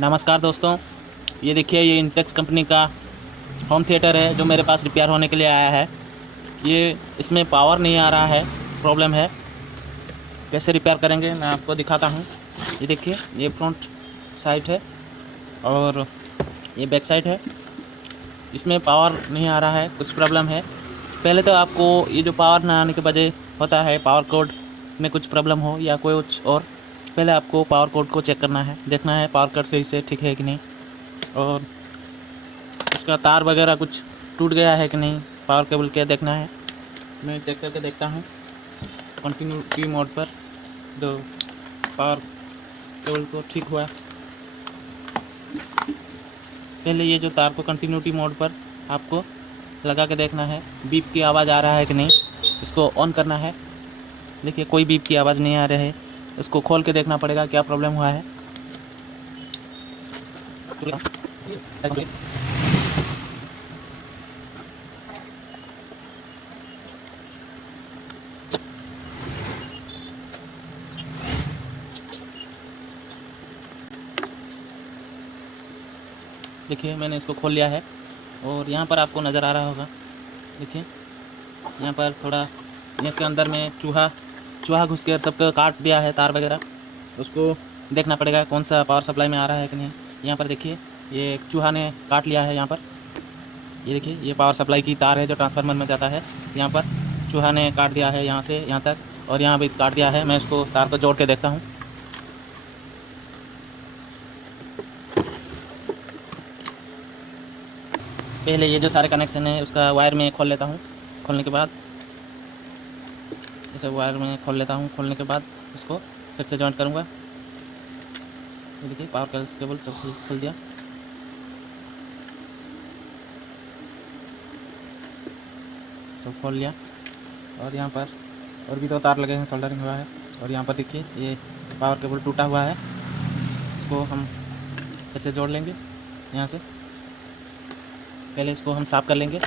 नमस्कार दोस्तों, ये देखिए ये इंटेक्स कंपनी का होम थिएटर है जो मेरे पास रिपेयर होने के लिए आया है। ये इसमें पावर नहीं आ रहा है, प्रॉब्लम है। कैसे रिपेयर करेंगे मैं आपको दिखाता हूँ। ये देखिए ये फ्रंट साइड है और ये बैक साइड है। इसमें पावर नहीं आ रहा है, कुछ प्रॉब्लम है। पहले तो आपको ये जो पावर ना आने की वजह होता है पावर कोड में कुछ प्रॉब्लम हो या कोई कुछ और, पहले आपको पावर कोड को चेक करना है, देखना है पावर कोड सही से ठीक है कि नहीं, और उसका तार वगैरह कुछ टूट गया है कि नहीं, पावर केबल क्या देखना है। मैं चेक करके देखता हूँ कंटिन्यूटी मोड पर जो पावर केबल को ठीक हुआ। पहले ये जो तार को कंटिन्यूटी मोड पर आपको लगा के देखना है, बीप की आवाज़ आ रहा है कि नहीं, इसको ऑन करना है। देखिए कोई बीप की आवाज़ नहीं आ रही है, इसको खोल के देखना पड़ेगा क्या प्रॉब्लम हुआ है। देखिए मैंने इसको खोल लिया है और यहाँ पर आपको नज़र आ रहा होगा, देखिए यहाँ पर थोड़ा इसके अंदर में चूहा घुस के सबका काट दिया है तार वगैरह। उसको देखना पड़ेगा कौन सा पावर सप्लाई में आ रहा है कि नहीं। यहाँ पर देखिए ये चूहा ने काट लिया है। यहाँ पर ये देखिए ये पावर सप्लाई की तार है जो ट्रांसफार्मर में जाता है। यहाँ पर चूहा ने काट दिया है यहाँ से यहाँ तक, और यहाँ भी काट दिया है। मैं इसको तार को जोड़ के देखता हूँ। पहले ये जो सारे कनेक्शन है उसका वायर में खोल लेता हूँ। खोलने के बाद इसे वायर में खोल लेता हूँ। खोलने के बाद इसको फिर से जॉइंट करूँगा। ये देखिए पावर केबल सब खोल दिया। सब खोल लिया और यहाँ पर और भी 2 तार लगे हैं, सोल्डरिंग हुआ है। और यहाँ पर देखिए ये पावर केबल टूटा हुआ है, इसको हम फिर से जोड़ लेंगे। यहाँ से पहले इसको हम साफ़ कर लेंगे।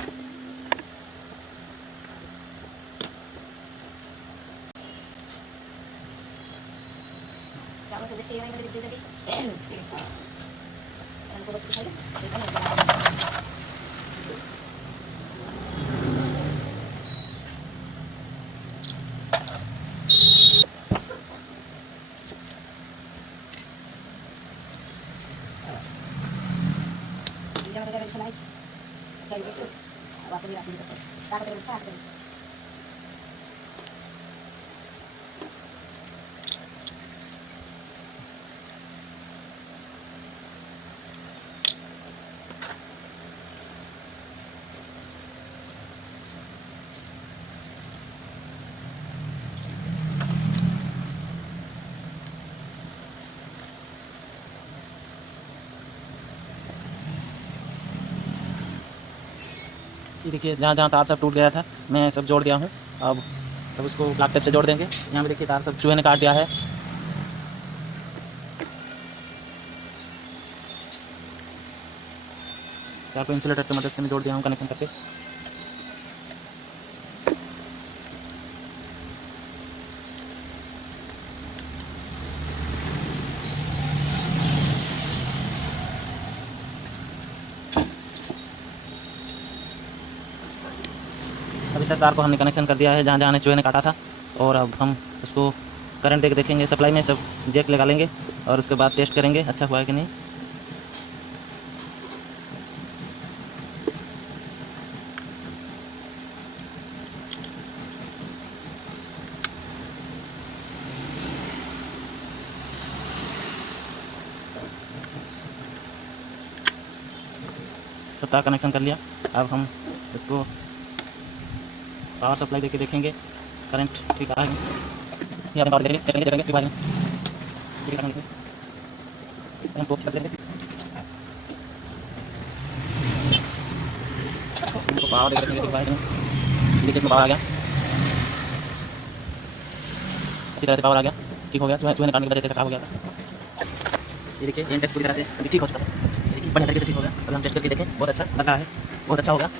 ये देखिए जहाँ जहाँ तार सब टूट गया था मैं सब जोड़ दिया हूँ। अब सब इसको ब्लॉक टेप से जोड़ देंगे। यहाँ पे देखिए तार सब चूहे ने काट दिया है। तार को इंसुलेटर की मदद से मैं जोड़ दिया हूँ कनेक्शन करके। अभी से तार को हमने कनेक्शन कर दिया है जहाँ जहाँ चूहे ने काटा था। और अब हम उसको करंट दे के देखेंगे, सप्लाई में सब जैक लगा लेंगे और उसके बाद टेस्ट करेंगे अच्छा हुआ है कि नहीं। सब तार कनेक्शन कर लिया। अब हम इसको पावर सप्लाई देके देखेंगे करंट ठीक आ गया। यहाँ पावर देखेंगे पावर देखिए इसमें पावर आ गया, अच्छी तरह से पावर आ गया, ठीक हो गया। चूहे निकालने की वजह से खराब हो गया था। ये देखिए इंटेक्स पूरी तरह से अभी ठीक हो चुका है, बढ़िया तरीके से ठीक हो गया। अभी हम टेस्ट करके देखें, बहुत अच्छा लग रहा है, बहुत अच्छा होगा।